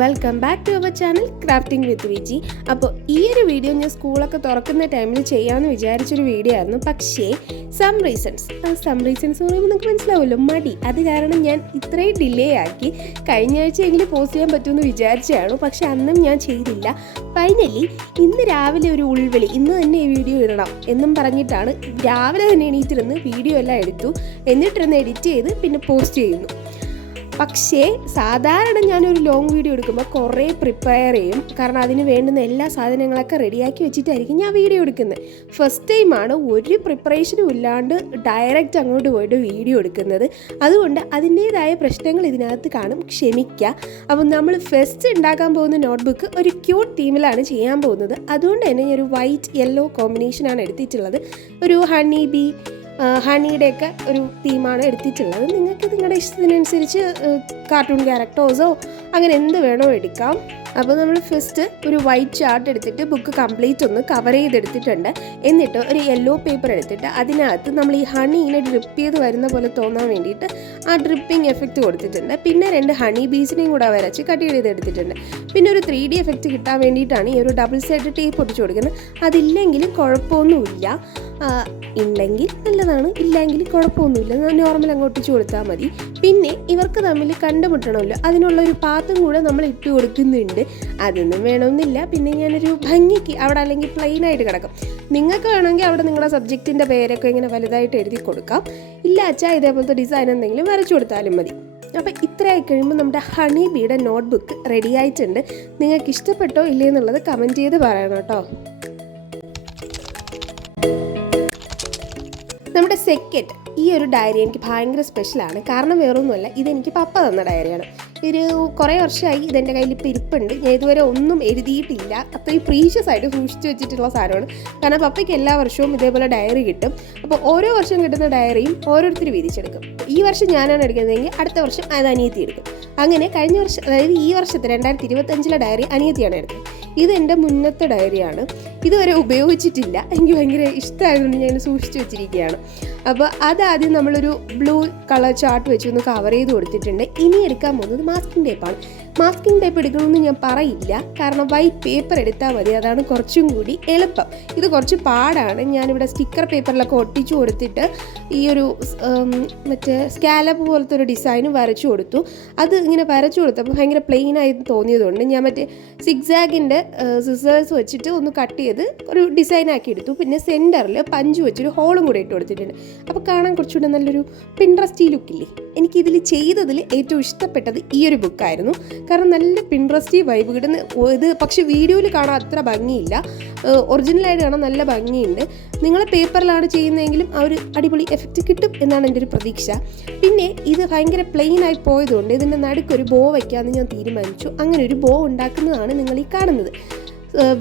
Welcome back to our channel crafting with Viji. അപ്പോൾ ഈ ഒരു വീഡിയോ ഞാൻ സ്കൂളൊക്കെ തുറക്കുന്ന ടൈമിൽ ചെയ്യാമെന്ന് വിചാരിച്ചൊരു വീഡിയോ ആയിരുന്നു. പക്ഷേ സം റീസൺസ് എന്ന് പറയുമ്പോൾ നിങ്ങൾക്ക് മനസ്സിലാവുമല്ലോ, മടി. അത് കാരണം ഞാൻ ഇത്രയും ഡിലേ ആക്കി. കഴിഞ്ഞ ആഴ്ചയെങ്കിലും പോസ്റ്റ് ചെയ്യാൻ പറ്റുമെന്ന് വിചാരിച്ചതാണ്, പക്ഷെ അന്നും ഞാൻ ചെയ്തില്ല. ഫൈനലി ഇന്ന് രാവിലെ ഒരു ഉൾവിളി, ഇന്ന് തന്നെ ഈ വീഡിയോ ഇടണം എന്നും പറഞ്ഞിട്ടാണ് രാവിലെ തന്നെ എണീറ്റിരുന്ന് വീഡിയോ എല്ലാം എടുത്തു. എന്നിട്ടിരുന്ന് എഡിറ്റ് ചെയ്ത് പിന്നെ പോസ്റ്റ് ചെയ്യുന്നു. പക്ഷേ സാധാരണ ഞാനൊരു ലോങ് വീഡിയോ എടുക്കുമ്പോൾ കുറേ പ്രിപ്പയർ ചെയ്യും, കാരണം അതിന് വേണ്ടുന്ന എല്ലാ സാധനങ്ങളൊക്കെ റെഡിയാക്കി വെച്ചിട്ടായിരിക്കും ഞാൻ വീഡിയോ എടുക്കുന്നത്. ഫസ്റ്റ് ടൈമാണ് ഒരു പ്രിപ്പറേഷനും ഇല്ലാണ്ട് ഡയറക്റ്റ് അങ്ങോട്ട് പോയിട്ട് വീഡിയോ എടുക്കുന്നത്. അതുകൊണ്ട് അതിൻ്റേതായ പ്രശ്നങ്ങൾ ഇതിനകത്ത് കാണും, ക്ഷമിക്കുക. അപ്പം നമ്മൾ ഫസ്റ്റ് ഉണ്ടാക്കാൻ പോകുന്ന നോട്ട്ബുക്ക് ഒരു ക്യൂട്ട് തീമിലാണ് ചെയ്യാൻ പോകുന്നത്. അതുകൊണ്ട് തന്നെ ഒരു വൈറ്റ് യെല്ലോ കോമ്പിനേഷനാണ് എടുത്തിട്ടുള്ളത്. ഒരു ഹണിയുടെയൊക്കെ ഒരു തീമാണ് എടുത്തിട്ടുള്ളത്. നിങ്ങൾക്ക് നിങ്ങളുടെ ഇഷ്ടത്തിനനുസരിച്ച് കാർട്ടൂൺ ക്യാരക്ടേഴ്സോ അങ്ങനെ എന്ത് വേണോ എടുക്കാം. അപ്പോൾ നമ്മൾ ഫസ്റ്റ് ഒരു വൈറ്റ് ചാർട്ട് എടുത്തിട്ട് ബുക്ക് കംപ്ലീറ്റ് ഒന്ന് കവർ ചെയ്തെടുത്തിട്ടുണ്ട്. എന്നിട്ട് ഒരു യെല്ലോ പേപ്പർ എടുത്തിട്ട് അതിനകത്ത് നമ്മൾ ഈ ഹണി ഇങ്ങനെ ഡ്രിപ്പ് ചെയ്ത് വരുന്ന പോലെ തോന്നാൻ വേണ്ടിയിട്ട് ആ ഡ്രിപ്പിംഗ് എഫക്റ്റ് കൊടുത്തിട്ടുണ്ട്. പിന്നെ 2 ഹണി ബീസിനെയും കൂടെ വരച്ച് കട്ട് ചെയ്തെടുത്തിട്ടുണ്ട്. പിന്നെ ഒരു 3D എഫക്റ്റ് കിട്ടാൻ വേണ്ടിയിട്ടാണ് ഈ ഒരു ഡബിൾ സൈഡ് ടേപ്പ് ഒട്ടിച്ച് കൊടുക്കുന്നത്. അതില്ലെങ്കിലും കുഴപ്പമൊന്നുമില്ല, ഉണ്ടെങ്കിൽ നല്ലതാണ്, ഇല്ലെങ്കിൽ കുഴപ്പമൊന്നുമില്ല, നോർമൽ അങ്ങ് ഒട്ടിച്ച് കൊടുത്താൽ മതി. പിന്നെ ഇവർക്ക് തമ്മിൽ കണ്ടുമുട്ടണമല്ലോ, അതിനുള്ളൊരു പാത്തും കൂടെ നമ്മൾ ഇട്ട് കൊടുക്കുന്നുണ്ട്. അതൊന്നും വേണമെന്നില്ല. പിന്നെ ഞാനൊരു ഭംഗിക്ക് അവിടെ അല്ലെങ്കിൽ പ്ലെയിനായിട്ട് കിടക്കും. നിങ്ങൾക്ക് വേണമെങ്കിൽ അവിടെ നിങ്ങളുടെ സബ്ജക്റ്റിൻ്റെ പേരൊക്കെ ഇങ്ങനെ വലുതായിട്ട് എഴുതി കൊടുക്കാം. ഇല്ല അച്ഛാ ഇതേപോലത്തെ ഡിസൈൻ എന്തെങ്കിലും വരച്ചു കൊടുത്താലും മതി. അപ്പോൾ ഇത്രയായി കഴിയുമ്പോൾ നമ്മുടെ ഹണി ബീയുടെ നോട്ട്ബുക്ക് റെഡി ആയിട്ടുണ്ട്. നിങ്ങൾക്ക് ഇഷ്ടപ്പെട്ടോ ഇല്ലേ എന്നുള്ളത് കമൻറ്റ് ചെയ്ത് പറയണം കേട്ടോ. നമ്മുടെ സെക്കൻഡ് ഈ ഒരു ഡയറി എനിക്ക് ഭയങ്കര സ്പെഷ്യലാണ്. കാരണം വേറൊന്നുമല്ല, ഇതെനിക്ക് പപ്പ തന്ന ഡയറിയാണ്. ഒരു കുറേ വർഷമായി ഇതെൻ്റെ കയ്യിൽ ഇപ്പോൾ ഇരിപ്പുണ്ട്. ഞാൻ ഇതുവരെ ഒന്നും എഴുതിയിട്ടില്ല. അത്രയും പ്രീഷ്യസ് ആയിട്ട് സൂക്ഷിച്ച് വെച്ചിട്ടുള്ള സാധനമാണ്. കാരണം പപ്പയ്ക്ക് എല്ലാ വർഷവും ഇതേപോലെ ഡയറി കിട്ടും. അപ്പോൾ ഓരോ വർഷം കിട്ടുന്ന ഡയറിയും ഓരോരുത്തർ വീതിച്ചെടുക്കും. ഈ വർഷം ഞാനാണ് എടുക്കുന്നതെങ്കിൽ അടുത്ത വർഷം അത് അനിയത്തി എടുക്കും. അങ്ങനെ കഴിഞ്ഞ വർഷം, അതായത് ഈ വർഷത്തെ 2025 ഡയറി അനിയത്തിയാണ് എടുത്തത്. ഇത് എൻ്റെ മുന്നത്തെ ഡയറിയാണ്. ഇതുവരെ ഉപയോഗിച്ചിട്ടില്ല. എനിക്ക് ഭയങ്കര ഇഷ്ടമായതുകൊണ്ട് ഞാൻ സൂക്ഷിച്ച് വെച്ചിരിക്കുകയാണ്. അപ്പോൾ അതാദ്യം നമ്മളൊരു ബ്ലൂ കളർ ചാർട്ട് വെച്ച് ഒന്ന് കവർ ചെയ്ത് കൊടുത്തിട്ടുണ്ട്. ഇനി എടുക്കാൻ പോകുന്നത് മാസ്കിംഗ് ടേപ്പാണ്. മാസ്കിംഗ് ടേപ്പ് എടുക്കണമെന്ന് ഞാൻ പറയില്ല, കാരണം വൈറ്റ് പേപ്പർ എടുത്താൽ മതി, അതാണ് കുറച്ചും കൂടി എളുപ്പം. ഇത് കുറച്ച് പാടാണ്. ഞാനിവിടെ സ്റ്റിക്കർ പേപ്പറിലൊക്കെ ഒട്ടിച്ചു കൊടുത്തിട്ട് ഈ ഒരു മറ്റേ സ്കാലപ്പ് പോലത്തെ ഒരു ഡിസൈൻ വരച്ചു കൊടുത്തു. അത് ഇങ്ങനെ വരച്ചു കൊടുത്തപ്പോൾ ഭയങ്കര പ്ലെയിനായി തോന്നിയതുകൊണ്ട് ഞാൻ മറ്റേ സിഗ്സാഗിൻ്റെ സിസേഴ്സ് വെച്ചിട്ട് ഒന്ന് കട്ട് ചെയ്ത് ഒരു ഡിസൈനാക്കി എടുത്തു. പിന്നെ സെൻറ്ററിൽ പഞ്ച് വെച്ചൊരു ഹോളും കൂടെ ഇട്ട് കൊടുത്തിട്ടുണ്ട്. അപ്പോൾ കാണാൻ കുറച്ചുകൂടെ നല്ലൊരു പിൻട്രസ്റ്റി ലുക്കില്ലേ. എനിക്കിതിൽ ചെയ്തതിൽ ഏറ്റവും ഇഷ്ടപ്പെട്ടത് ഈ ഒരു ബുക്കായിരുന്നു. കാരണം നല്ല പിൻട്രസ്റ്റി വൈബ് കിട്ടുന്ന ഇത്. പക്ഷെ വീഡിയോയിൽ കാണാൻ അത്ര ഭംഗിയില്ല, ഒറിജിനലായിട്ട് കാണാൻ നല്ല ഭംഗിയുണ്ട്. നിങ്ങൾ പേപ്പറിലാണ് ചെയ്യുന്നതെങ്കിലും ആ ഒരു അടിപൊളി എഫക്റ്റ് കിട്ടും എന്നാണ് എൻ്റെ ഒരു പ്രതീക്ഷ. പിന്നെ ഇത് ഭയങ്കര പ്ലെയിനായി പോയതുകൊണ്ട് ഇതിൻ്റെ നടുക്കൊരു ബോ വയ്ക്കാമെന്ന് ഞാൻ തീരുമാനിച്ചു. അങ്ങനെ ഒരു ബോ ഉണ്ടാക്കുന്നതാണ് നിങ്ങൾ ഈ കാണുന്നത്.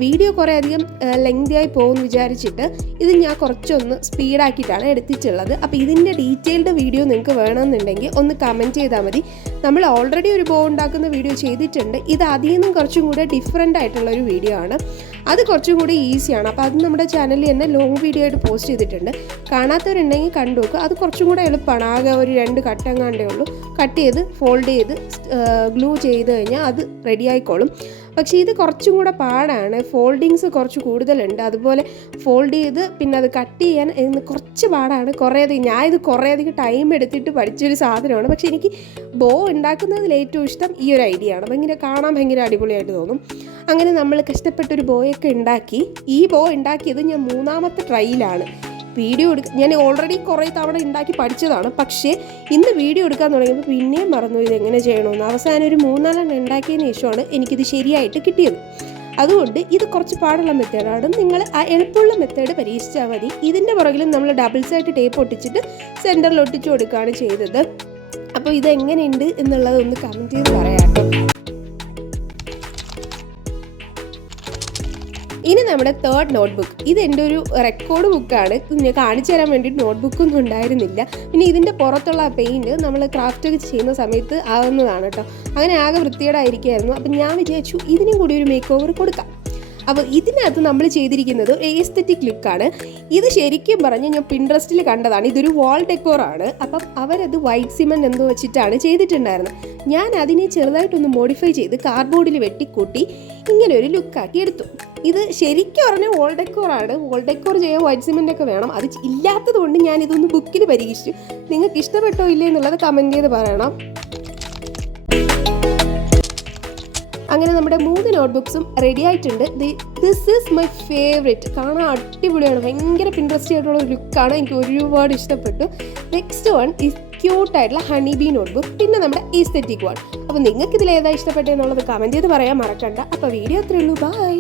വീഡിയോ കുറേ അധികം ലെങ്തിയായി പോകുമെന്ന് വിചാരിച്ചിട്ട് ഇത് ഞാൻ കുറച്ചൊന്ന് സ്പീഡാക്കിയിട്ടാണ് എടുത്തിട്ടുള്ളത്. അപ്പോൾ ഇതിൻ്റെ ഡീറ്റെയിൽഡ് വീഡിയോ നിങ്ങൾക്ക് വേണമെന്നുണ്ടെങ്കിൽ ഒന്ന് കമൻറ്റ് ചെയ്താൽ മതി. നമ്മൾ ഓൾറെഡി ഒരു ബോ ഉണ്ടാക്കുന്ന വീഡിയോ ചെയ്തിട്ടുണ്ട്. ഇത് അതിൽ നിന്നും കുറച്ചും കൂടെ ഡിഫറെൻ്റ് ആയിട്ടുള്ളൊരു വീഡിയോ ആണ്. അത് കുറച്ചും കൂടി ഈസിയാണ്. അപ്പോൾ അത് നമ്മുടെ ചാനലിൽ തന്നെ ലോങ് വീഡിയോ ആയിട്ട് പോസ്റ്റ് ചെയ്തിട്ടുണ്ട്. കാണാത്തവരുണ്ടെങ്കിൽ കണ്ടു നോക്കുക. അത് കുറച്ചും കൂടെ എളുപ്പമാണ്. ആകെ ഒരു 2 കട്ടങ്ങാണ്ടേ ഉള്ളൂ. കട്ട് ചെയ്ത് ഫോൾഡ് ചെയ്ത് ഗ്ലൂ ചെയ്ത് കഴിഞ്ഞാൽ അത് റെഡി ആയിക്കോളും. പക്ഷേ ഇത് കുറച്ചും കൂടെ പാടാണ്. ഫോൾഡിങ്സ് കുറച്ച് കൂടുതലുണ്ട്. അതുപോലെ ഫോൾഡ് ചെയ്ത് പിന്നെ അത് കട്ട് ചെയ്യാൻ കുറച്ച് പാടാണ്. ഞാൻ ഇത് കുറേ അധികം ടൈം എടുത്തിട്ട് പഠിച്ചൊരു സാധനമാണ്. പക്ഷേ എനിക്ക് ബോ ഉണ്ടാക്കുന്നതിൽ ഏറ്റവും ഇഷ്ടം ഈ ഒരു ഐഡിയ ആണ്. ഭയങ്കര കാണാൻ ഭയങ്കര അടിപൊളിയായിട്ട് തോന്നും. അങ്ങനെ നമ്മൾ കഷ്ടപ്പെട്ടൊരു ബോയൊക്കെ ഉണ്ടാക്കി. ഈ ബോ ഉണ്ടാക്കിയത് ഞാൻ 3ാമത്തെ ട്രൈയിലാണ്. വീഡിയോ ഞാൻ ഓൾറെഡി കുറേ തവണ ഉണ്ടാക്കി പഠിച്ചതാണ്. പക്ഷേ ഇന്ന് വീഡിയോ എടുക്കാൻ തുടങ്ങിയപ്പോൾ പിന്നെയും മറന്നു ഇതെങ്ങനെ ചെയ്യണമെന്ന്. അവസാനം ഒരു 3-4 ഉണ്ടാക്കിയതിന് ശേഷമാണ് എനിക്കിത് ശരിയായിട്ട് കിട്ടിയത്. അതുകൊണ്ട് ഇത് കുറച്ച് പാടുള്ള മെത്തേഡാണ്. നിങ്ങൾ ആ എളുപ്പമുള്ള മെത്തേഡ് പരീക്ഷിച്ചാൽ മതി. ഇതിൻ്റെ പുറകിലും നമ്മൾ ഡബിൾ സൈഡ് ടേപ്പ് ഒട്ടിച്ചിട്ട് സെൻറ്ററിൽ ഒട്ടിച്ചു കൊടുക്കുകയാണ് ചെയ്തത്. അപ്പോൾ ഇതെങ്ങനെയുണ്ട് എന്നുള്ളത് ഒന്ന് കമൻറ്റ് ചെയ്ത് പറയാം കേട്ടോ. ഇനി നമ്മുടെ തേർഡ് നോട്ട്ബുക്ക്. ഇത് എൻ്റെ ഒരു റെക്കോർഡ് ബുക്കാണ്. ഞാൻ കാണിച്ചു തരാൻ വേണ്ടിയിട്ട് നോട്ട്ബുക്കൊന്നും ഉണ്ടായിരുന്നില്ല. പിന്നെ ഇതിൻ്റെ പുറത്തുള്ള പെയിൻറ്റ് നമ്മൾ ക്രാഫ്റ്റ് ഒക്കെ ചെയ്യുന്ന സമയത്ത് ആകുന്നതാണ് കേട്ടോ. അങ്ങനെ ആകെ വൃത്തികേടായിരിക്കുമായിരുന്നു. അപ്പം ഞാൻ വിചാരിച്ചു ഇതിനും കൂടി ഒരു മേക്ക് ഓവർ കൊടുക്കാം. അപ്പോൾ ഇതിനകത്ത് നമ്മൾ ചെയ്തിരിക്കുന്നത് ഒരു എസ്തെറ്റിക് ലുക്കാണ്. ഇത് ശരിക്കും പറഞ്ഞ് ഞാൻ പിൻട്രസ്റ്റിൽ കണ്ടതാണ്. ഇതൊരു വാൾ ഡെക്കോറാണ്. അപ്പം അവരത് വൈറ്റ് സിമൻറ്റ് എന്തോ വെച്ചിട്ടാണ് ചെയ്തിട്ടുണ്ടായിരുന്നത്. ഞാൻ അതിനെ ചെറുതായിട്ടൊന്ന് മോഡിഫൈ ചെയ്ത് കാർഡ്ബോർഡിൽ വെട്ടിക്കൂട്ടി ഇങ്ങനെ ഒരു ലുക്കാക്കി എടുത്തു. ഇത് ശരിക്കും പറഞ്ഞാൽ വാൾ ഡെക്കോറാണ്. വാൾ ഡെക്കോർ ചെയ്യാൻ വൈറ്റ് സിമൻ്റ് ഒക്കെ വേണം. അത് ഇല്ലാത്തത് കൊണ്ട് ഞാൻ ഇതൊന്ന് ബുക്കിൽ പരീക്ഷിച്ചു. നിങ്ങൾക്ക് ഇഷ്ടപ്പെട്ടോ ഇല്ലേ എന്നുള്ളത് കമൻറ്റ് ചെയ്ത് പറയണം. അങ്ങനെ നമ്മുടെ 3 നോട്ട്ബുക്സും റെഡി ആയിട്ടുണ്ട്. This is my favourite. കാണാൻ അടിപൊളിയാണ്. ഭയങ്കര പിൻട്രസ്റ്റി ആയിട്ടുള്ള ഒരു ലുക്കാണ്. എനിക്ക് ഒരുപാട് ഇഷ്ടപ്പെട്ടു. നെക്സ്റ്റ് വൺ ഈസ് ക്യൂട്ടായിട്ടുള്ള ഹണി ബീ നോട്ട്ബുക്ക്. പിന്നെ നമ്മുടെ ഈസ്തെറ്റിക് വൺ. അപ്പോൾ നിങ്ങൾക്ക് ഇതിൽ ഏതാ ഇഷ്ടപ്പെട്ടതെന്നുള്ളത് കമൻറ്റ് ചെയ്ത് പറയാൻ മറക്കണ്ട. അപ്പോൾ വീഡിയോ അത്രയേ ഉള്ളൂ. ബൈ.